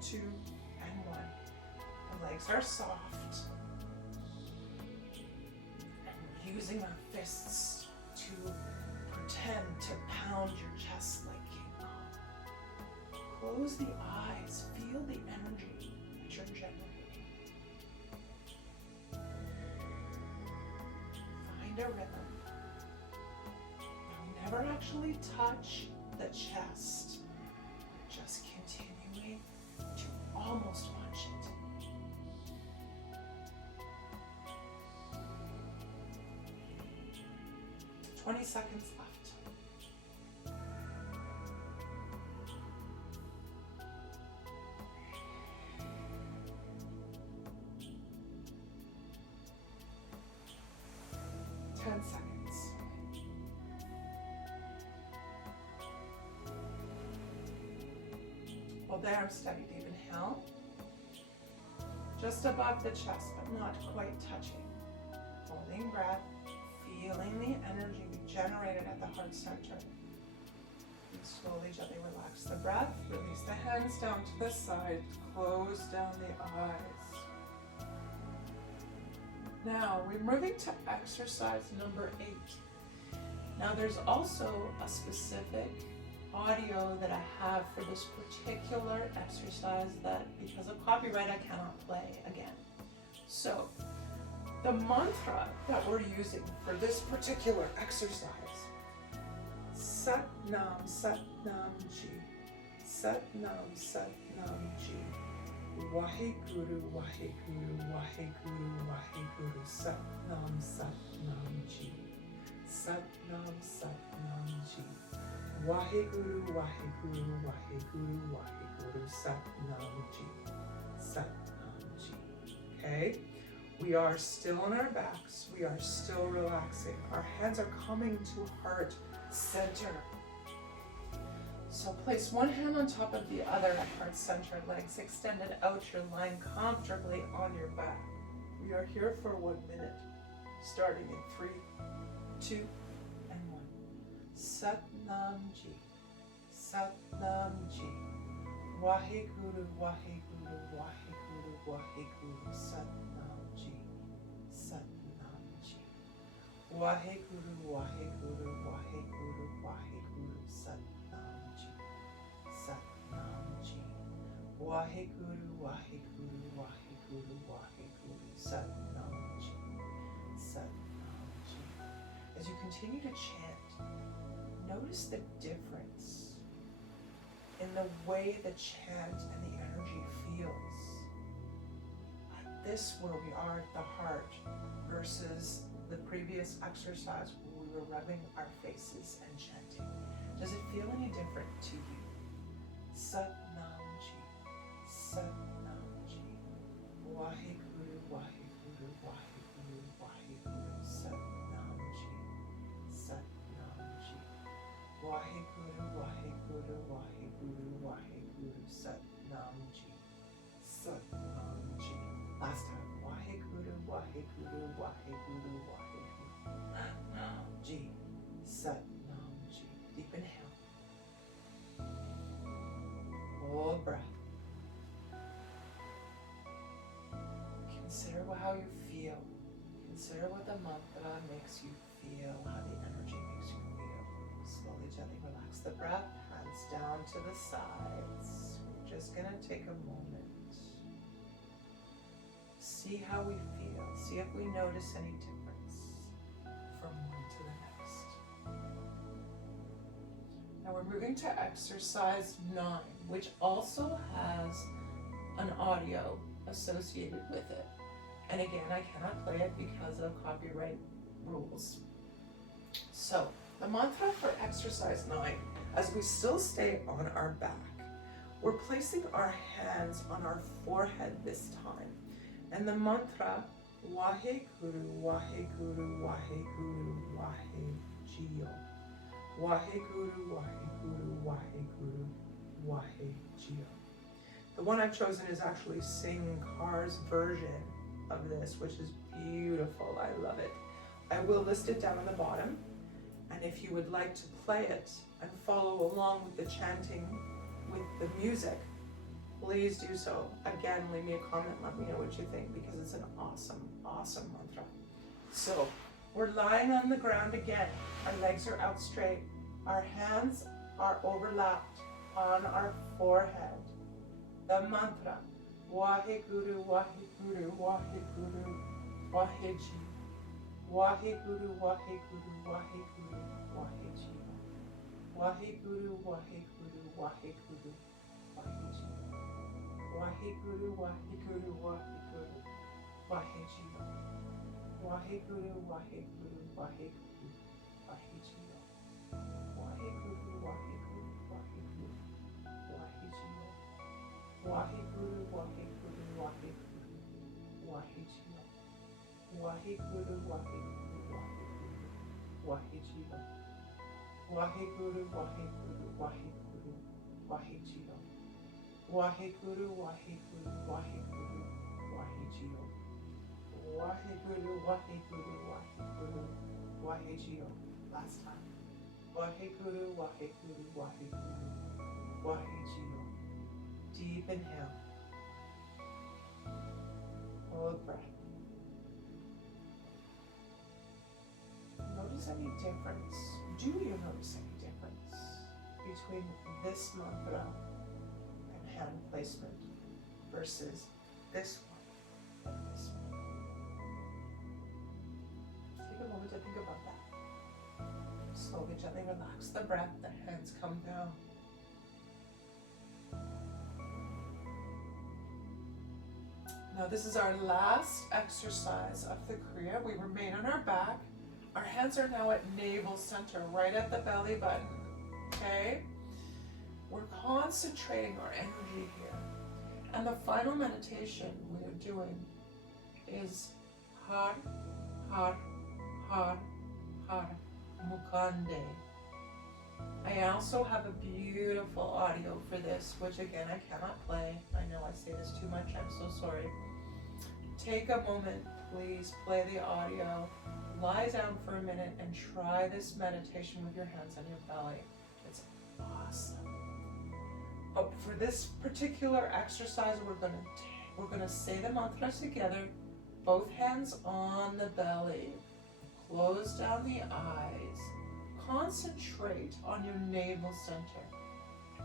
2, and 1. The legs are soft. And we're using our fists to pretend to pound your chest like King Kong. Close the eyes. Feel the energy that you're generating. A rhythm. Now never actually touch the chest. Just continuing to almost punch it. 20 seconds left. Seconds. Hold the arms steady. Deep inhale. Just above the chest, but not quite touching. Holding breath, feeling the energy we generated at the heart center. And slowly, gently relax the breath. Release the hands down to the side. Close down the eyes. Now, we're moving to exercise number 8. Now, there's also a specific audio that I have for this particular exercise that, because of copyright, I cannot play again. So, the mantra that we're using for this particular exercise, Sat Nam, Sat Nam Ji, Sat Nam, Sat Nam Ji. Waheguru, Waheguru, Waheguru, Waheguru, Sat Nam, Sat Nam Ji. Sat Nam, Sat Nam Ji. Waheguru, Waheguru, Waheguru, Waheguru, Sat Nam Ji. Sat Nam Ji. Okay? We are still on our backs. We are still relaxing. Our hands are coming to heart center. So place one hand on top of the other at heart center, legs extended out, your line comfortably on your back. We are here for 1 minute, starting in 3, 2, and 1. Sat Nam Ji, Sat Nam Ji. Waheguru, Waheguru, Waheguru, Waheguru, Sat Nam Ji, Sat Nam Ji. Waheguru, Waheguru, Waheguru, Waheguru, Sat Nam Ji, Waheguru, Waheguru, Waheguru, Waheguru, Sat Nam Ji, Sat Nam Ji. As you continue to chant, notice the difference in the way the chant and the energy feels. At this, where we are at the heart, versus the previous exercise where we were rubbing our faces and chanting. Does it feel any different to you? Sat Nam Ji, Sat Nam Ji, Waheguru, Waheguru, Waheguru, Waheguru, Sat Nam Ji, Sat Nam Ji, Waheguru, Waheguru, Waheguru, Waheguru, Sat Nam Ji, Sat Nam Ji. Last time, Waheguru, Waheguru, Waheguru, Waheguru, Nam Ji, Sat Nam Ji. Deep inhale. Hold breath. Consider how you feel. Consider what the mantra makes you feel, how the energy makes you feel. Slowly, gently relax the breath, hands down to the sides. We're just going to take a moment. See how we feel. See if we notice any difference from one to the next. Now we're moving to exercise 9, which also has an audio associated with it. And again, I cannot play it because of copyright rules. So the mantra for exercise 9, as we still stay on our back, we're placing our hands on our forehead this time. And the mantra, Waheguru, Waheguru, Waheguru, Waheguru. Waheguru, Waheguru, Waheguru, Waheguru. The one I've chosen is actually Singh Kar's version of this, which is beautiful. I love it. I will list it down on the bottom, and if you would like to play it and follow along with the chanting with the music, please do so. Again, leave me a comment, let me know what you think, because it's an awesome, awesome mantra. So we're lying on the ground again. Our legs are out straight. Our hands are overlapped on our forehead. The mantra, Waheguru, Waheguru, Waheguru, Waheji. Waheguru, Waheguru, Waheguru, Waheji. Waheguru, Waheguru, Waheguru, Waheji. Waheguru, Waheguru, Waheguru, Waheji. Waheguru, Waheguru, Waheguru, Waheji. Waheguru, Waheguru, Waheguru, Waheji. Waheguru, Waheguru, Waheguru, Waheji. Waheguru, Waheguru, Waheguru, Waheji. Waheguru, Waheguru, Waheguru, Waheji. Waheguru, Waheguru, Waheguru, Waheji. Waheguru, Waheguru, Waheguru, Waheji. Last time. Waheguru, Waheguru, Waheguru, Waheji. Deep inhale. Hold breath. Notice any difference? Do you notice any difference between this mantra and hand placement versus this one and this one? Take a moment to think about that. Slowly, gently relax the breath, the hands come down. Now this is our last exercise of the Kriya. We remain on our back. Our hands are now at navel center, right at the belly button, okay? We're concentrating our energy here. And the final meditation we're doing is Har, Har, Har, Har, Mukande. I also have a beautiful audio for this, which again, I cannot play. I know I say this too much, I'm so sorry. Take a moment, please play the audio. Lie down for a minute and try this meditation with your hands on your belly. It's awesome. But for this particular exercise, we're gonna say the mantra together. Both hands on the belly. Close down the eyes. Concentrate on your navel center.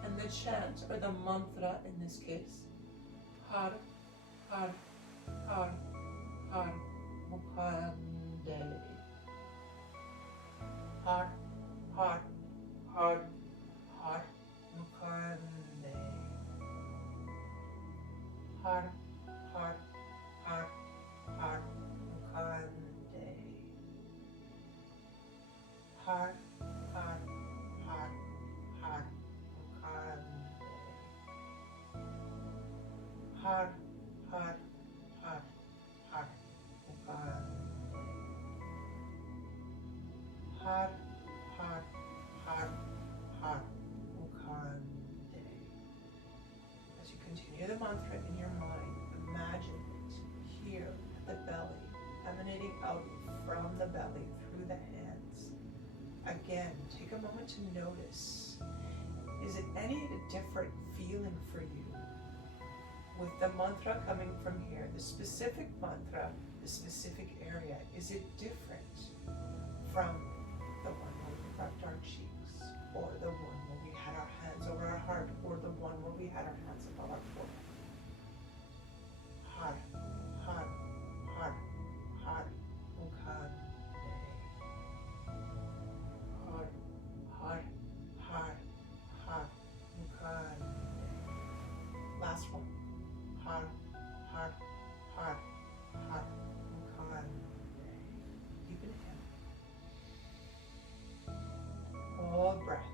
And the chant, or the mantra in this case, Har, har, har, har, mukande. Har, har, har, har, mukande. Har, har, har, har, mukande. Har, har, har, har, mukande. Har, har, har, har, mukande. Har, har, har, har, mukande. As you continue the mantra in your mind, imagine it here at the belly, emanating out from the belly through the hands. Again, take a moment to notice, is it any different feeling for you with the mantra coming from here, the specific mantra, the specific area? Is it different from the one where we rubbed our cheeks, or the one where we had our hands over our heart, or the one where we had our hands above our forehead? Har, har, har, har, mukande. Har, har, har, har, mukande. Last one. Har, har, har, har, mukande. Deep inhale. All breath.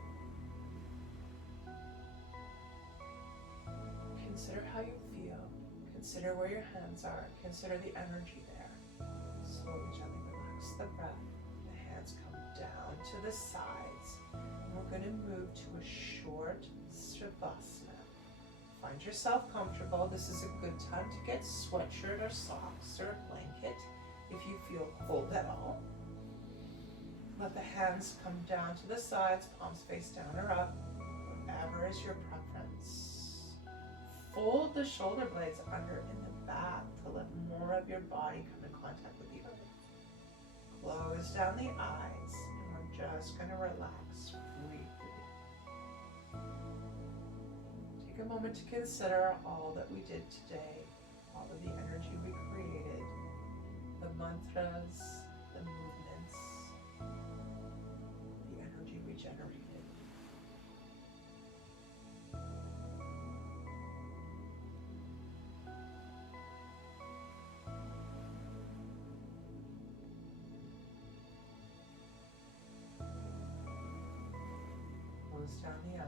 Consider how you feel. Consider where your hands are. Consider the energy there. Slowly, gently relax the breath. The hands come down to the sides. And we're going to move to a short shavasana. Find yourself comfortable. This is a good time to get sweatshirt or socks or a blanket if you feel cold at all. Let the hands come down to the sides, palms face down or up, whatever is your preference. Fold the shoulder blades under in the back to let more of your body come in contact with the earth. Close down the eyes, and we're just going to relax briefly. Take a moment to consider all that we did today, all of the energy we created, the mantras, the movements, the energy we generated. Close down the eyes.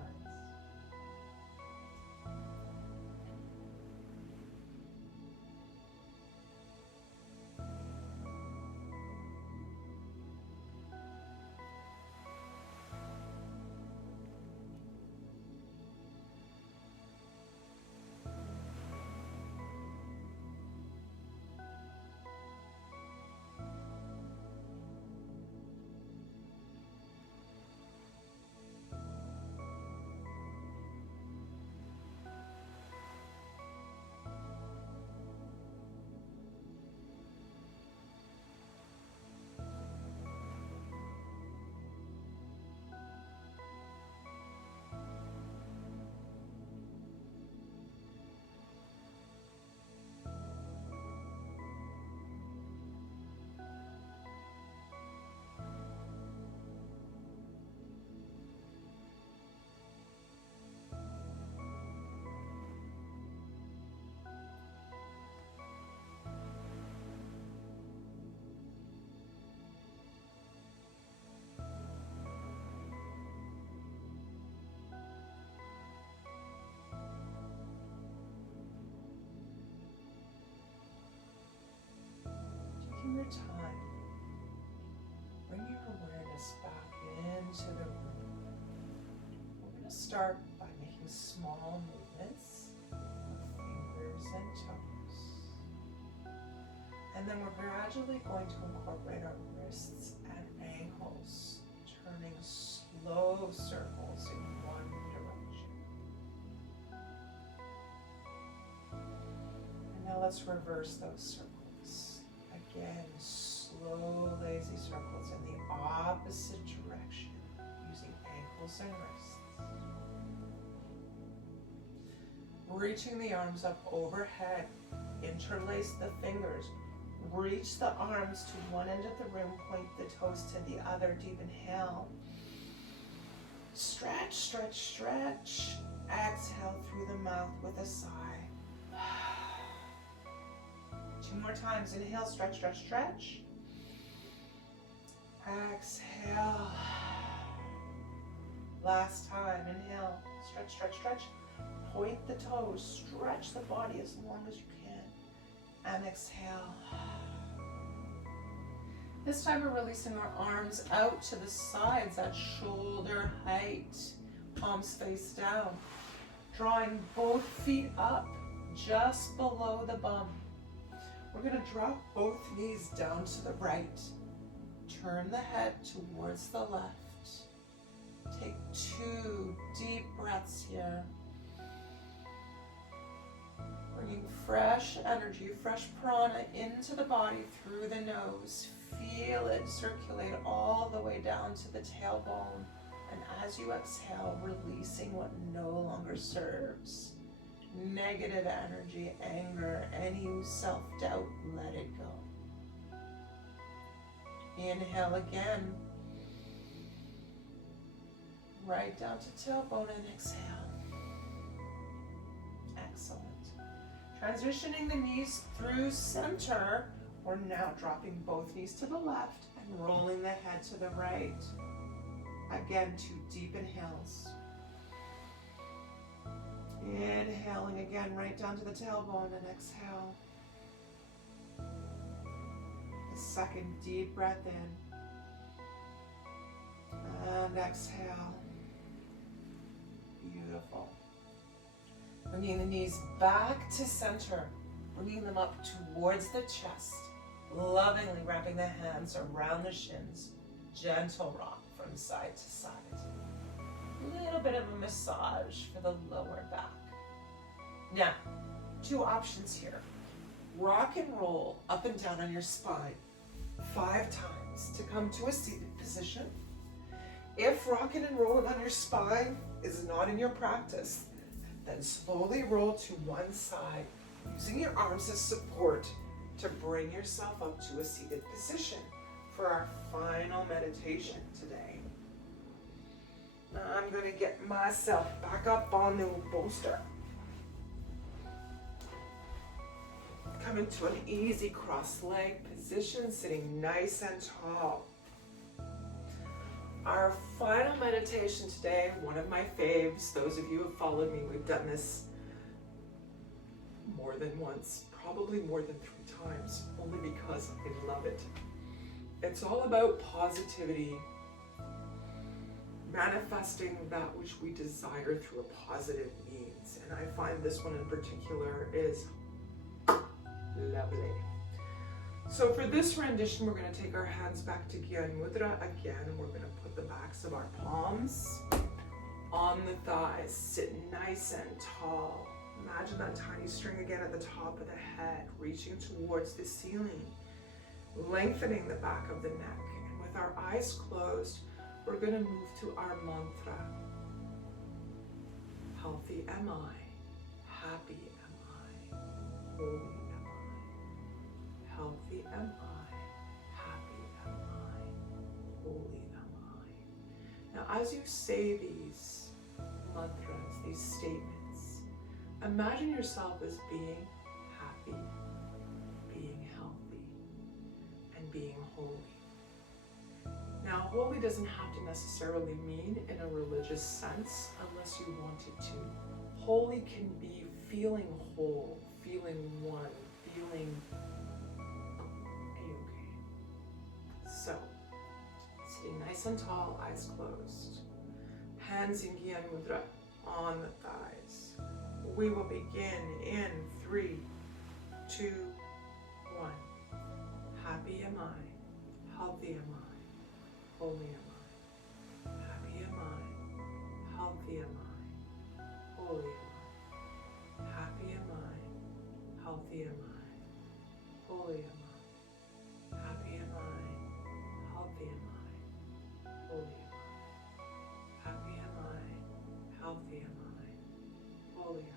Taking your time, bring your awareness back into the room. We're going to start by making small movements of fingers and toes. And then we're gradually going to incorporate our wrists and ankles, turning slow circles in one direction. And now let's reverse those circles. Again, slow, lazy circles in the opposite direction, using ankles and wrists. Reaching the arms up overhead. Interlace the fingers. Reach the arms to one end of the room. Point the toes to the other. Deep inhale. Stretch, stretch, stretch. Exhale through the mouth with a sigh. 2 more times. Inhale, stretch, stretch, stretch. Exhale. Last time. Inhale, stretch, stretch, stretch. Point the toes. Stretch the body as long as you can. And exhale. This time we're releasing our arms out to the sides at shoulder height. Palms face down. Drawing both feet up just below the bum. We're going to drop both knees down to the right. Turn the head towards the left. Take 2 deep breaths here. Bringing fresh energy, fresh prana into the body through the nose. Feel it circulate all the way down to the tailbone. And as you exhale, releasing what no longer serves. Negative energy, anger, any self-doubt, let it go. Inhale again. Right down to tailbone and exhale. Excellent. Transitioning the knees through center. We're now dropping both knees to the left and rolling the head to the right. Again, 2 deep inhales. Inhaling again right down to the tailbone and exhale. A second deep breath in. And exhale. Beautiful. Bringing the knees back to center. Bringing them up towards the chest. Lovingly wrapping the hands around the shins. Gentle rock from side to side. A little bit of a massage for the lower back. Now, 2 options here. Rock and roll up and down on your spine 5 times to come to a seated position. If rocking and rolling on your spine is not in your practice, then slowly roll to one side, using your arms as support to bring yourself up to a seated position for our final meditation today. Now I'm going to get myself back up on the bolster. Coming to an easy cross-leg position, sitting nice and tall. Our final meditation today, one of my faves. Those of you who have followed me, we've done this more than once, probably more than 3 times, only because I love it. It's all about positivity, manifesting that which we desire through a positive means. And I find this one in particular is lovely. So for this rendition, we're going to take our hands back to Gyan Mudra again, and we're going to put the backs of our palms on the thighs, sit nice and tall. Imagine that tiny string again at the top of the head, reaching towards the ceiling, lengthening the back of the neck. And with our eyes closed, we're going to move to our mantra. Healthy am I, happy am I, holy am I. Healthy am I, happy am I, holy am I. Now as you say these mantras, these statements, imagine yourself as being happy, being healthy, and being holy. Now, holy doesn't have to necessarily mean in a religious sense unless you want it to. Holy can be feeling whole, feeling one, feeling a-okay. So, sitting nice and tall, eyes closed. Hands in Gyan Mudra on the thighs. We will begin in 3, 2, 1. Happy am I, healthy am I, holy am I. Happy am I, healthy am I, holy am I. Happy am I, healthy am I, holy am I. Happy am I, healthy am I, holy am I. Happy am I, healthy am I, holy am I.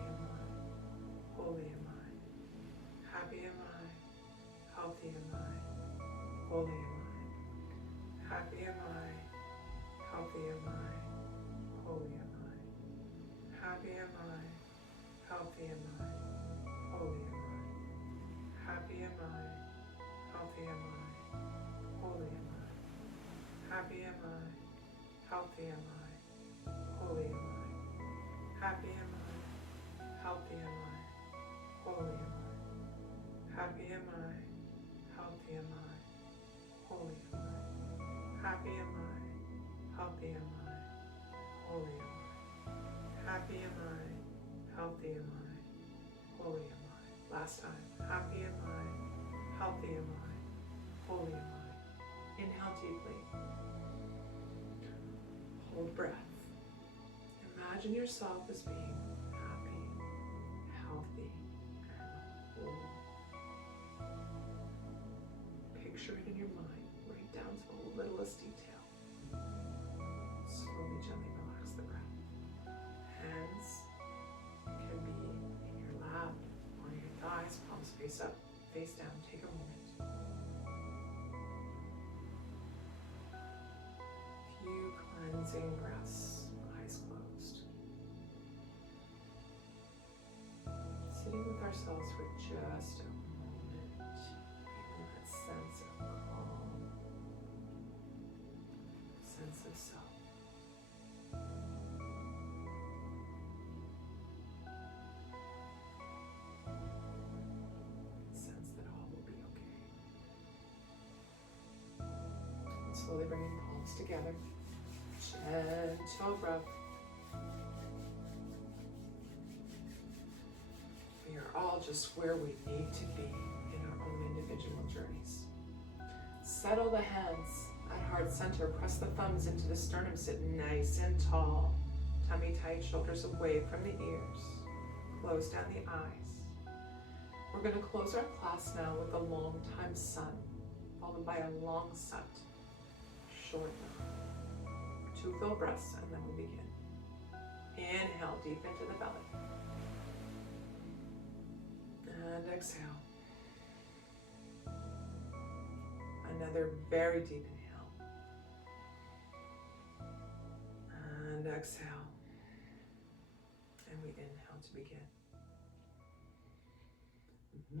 healthy am I, holy am I. Happy am I, healthy am I, holy am I. Happy am I, healthy am I, holy am I. Happy am I, healthy am I, holy am I. Happy am I, healthy am I, holy am I. Happy am I, healthy am I, holy am I. Happy am I, healthy am I, holy am I. Happy am I, healthy am I, holy am I. Happy am I, healthy am I, holy am I. Happy am I, healthy am I, holy am I. Last time. Happy am I, healthy am I, holy am I. Inhale deeply. Hold breath. Imagine yourself as being happy, healthy, and whole. Picture it in your mind, right down to the littlest detail. Slowly, gently relax the breath. Hands can be in your lap or your thighs, palms face up, face down. Take a moment. Few cleansing breaths, eyes closed. Sitting with ourselves for just a moment, feeling that sense of calm, sense of self. Sense that all will be okay. And slowly bringing palms together. Gentle breath. We are all just where we need to be in our own individual journeys. Settle the hands at heart center. Press the thumbs into the sternum. Sit nice and tall. Tummy tight, shoulders away from the ears. Close down the eyes. We're going to close our class now with a long time sun, followed by a long sut. Short now. 2 full breaths, and then we'll begin. Inhale deep into the belly. And exhale. Another very deep inhale. And exhale. And we inhale to begin.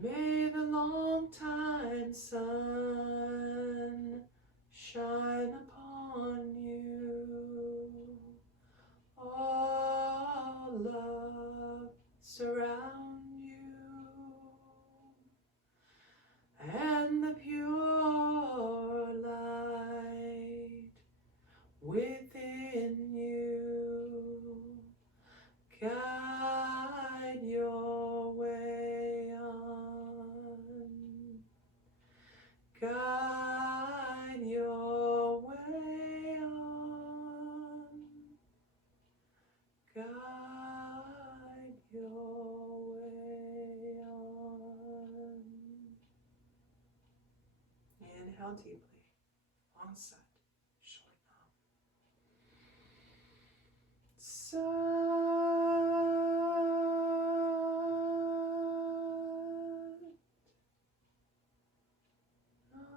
May the long time sun shine upon you. All love surround you, and the pure light within you guide your way on. Guide your way on. Guide your way on. Inhale deeply. Long set. Short now.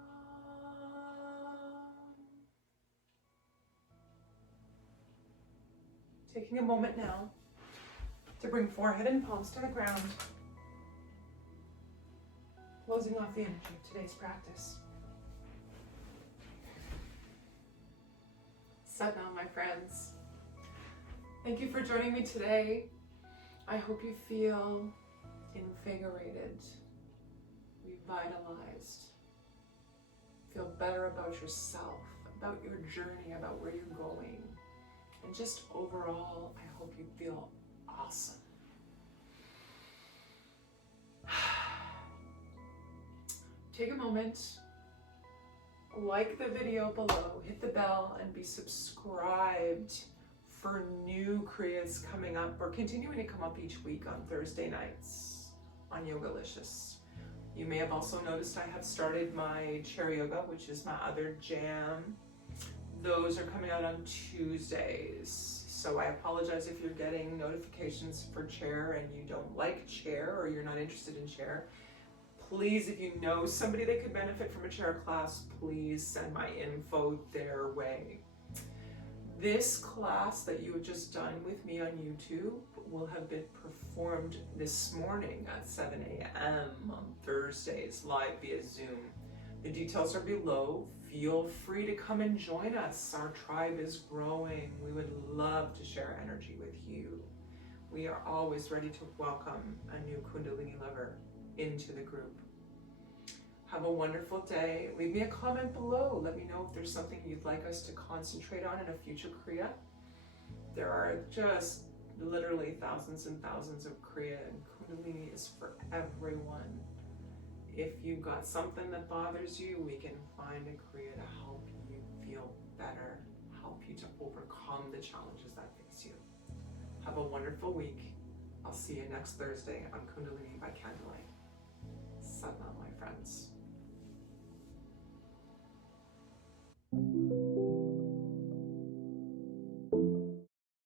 Taking a moment now to bring forehead and palms to the ground, closing off the energy of today's practice. Sat down, my friends. Thank you for joining me today. I hope you feel invigorated, revitalized, feel better about yourself, about your journey, about where you're going. And just overall, I hope you feel awesome. Take a moment, like the video below, hit the bell, and be subscribed for new Kriyas coming up. We're continuing to come up each week on Thursday nights on Yogalicious. You may have also noticed I have started my chair yoga, which is my other jam. Those are coming out on Tuesdays. So I apologize if you're getting notifications for chair and you don't like chair or you're not interested in chair. Please, if you know somebody that could benefit from a chair class, please send my info their way. This class that you have just done with me on YouTube will have been performed this morning at 7 a.m. on Thursdays, live via Zoom. The details are below. Feel free to come and join us. Our tribe is growing. We would love to share energy with you. We are always ready to welcome a new Kundalini lover into the group. Have a wonderful day. Leave me a comment below. Let me know if there's something you'd like us to concentrate on in a future Kriya. There are just literally thousands and thousands of Kriya, and Kundalini is for everyone. If you've got something that bothers you, we can find a Kriya to help you feel better, help you to overcome the challenges that face you. Have a wonderful week. I'll see you next Thursday on Kundalini by Candlelight. Satnam, my friends.